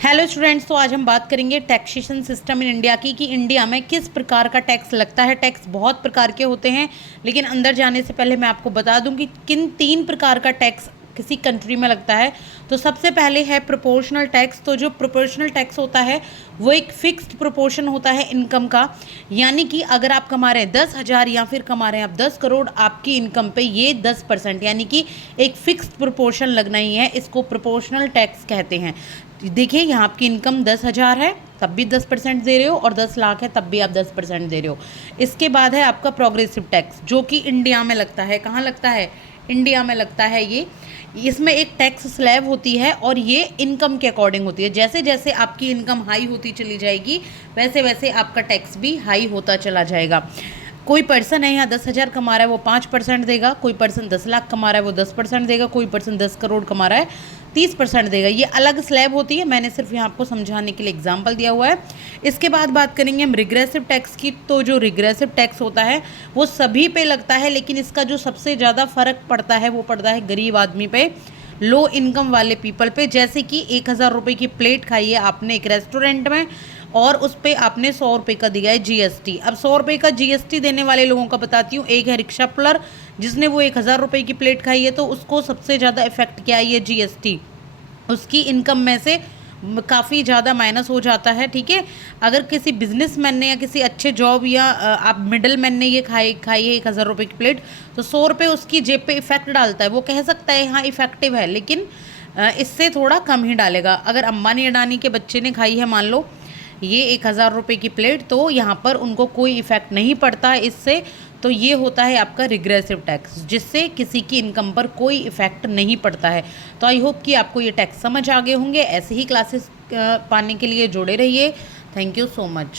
Hello students, तो आज हम बात करेंगे टैक्सेशन सिस्टम इन इंडिया की कि इंडिया में किस प्रकार का टैक्स लगता है। टैक्स बहुत प्रकार के होते हैं, लेकिन अंदर जाने से पहले मैं आपको बता दूं कि किन 3 प्रकार का टैक्स किसी कंट्री में लगता है। तो सबसे पहले है प्रोपोर्शनल टैक्स। तो जो प्रोपोर्शनल टैक्स होता है वो एक फिक्स्ड प्रोपोर्शन होता है इनकम का, यानी कि अगर आप कमा रहे हैं 10,000 या फिर कमा रहे हैं आप 10 करोड़, आपकी इनकम पे ये 10% यानी कि एक फिक्स्ड प्रोपोर्शन लगना ही है। इसको प्रोपोर्शनल टैक्स कहते हैं। देखिए, यहाँ आपकी इनकम 10,000 है तब भी 10% दे रहे हो, और 10 लाख है तब भी आप 10% दे रहे हो। इसके बाद है आपका प्रोग्रेसिव टैक्स, जो कि इंडिया में लगता है। कहाँ लगता है? इंडिया में लगता है ये। इसमें एक टैक्स स्लैब होती है और ये इनकम के अकॉर्डिंग होती है। जैसे जैसे आपकी इनकम हाई होती चली जाएगी वैसे वैसे आपका टैक्स भी हाई होता चला जाएगा। कोई पर्सन है यहाँ 10,000 कमा रहा है वो 5% देगा, कोई पर्सन 10 लाख कमा रहा है वो 10% देगा, कोई पर्सन 10 करोड़ कमा रहा है 30% देगा। ये अलग स्लैब होती है, मैंने सिर्फ यहाँ आपको समझाने के लिए एग्जाम्पल दिया हुआ है। इसके बाद बात करेंगे हम रिग्रेसिव टैक्स की। तो जो रिग्रेसिव टैक्स होता है वो सभी पे लगता है, लेकिन इसका जो सबसे ज़्यादा फर्क पड़ता है वो पड़ता है गरीब आदमी पे, लो इनकम वाले पीपल पे। जैसे कि 1,000 रुपये की प्लेट खाई है आपने एक रेस्टोरेंट में और उस पर आपने 100 रुपये का दिया है जीएसटी। अब 100 रुपये का जीएसटी देने वाले लोगों का बताती हूँ। एक है रिक्शा पुलर, जिसने वो 1,000 रुपये की प्लेट खाई है, तो उसको सबसे ज़्यादा इफेक्ट क्या है? ये जीएसटी उसकी इनकम में से काफ़ी ज़्यादा माइनस हो जाता है। ठीक है, अगर किसी बिजनेसमैन ने या किसी अच्छे जॉब या आप मिडल मैन ने ये खाई है 1,000 रुपये की प्लेट, तो 100 रुपये उसकी जेब पे इफेक्ट डालता है। वो कह सकता है हाँ इफेक्टिव है, लेकिन इससे थोड़ा कम ही डालेगा। अगर अंबानी अडानी के बच्चे ने खाई है मान लो ये 1,000 रुपये की प्लेट, तो यहाँ पर उनको कोई इफेक्ट नहीं पड़ता है इससे। तो ये होता है आपका रिग्रेसिव टैक्स, जिससे किसी की इनकम पर कोई इफेक्ट नहीं पड़ता है। तो आई होप कि आपको ये टैक्स समझ आ गए होंगे। ऐसे ही क्लासेस पाने के लिए जुड़े रहिए। Thank you so much.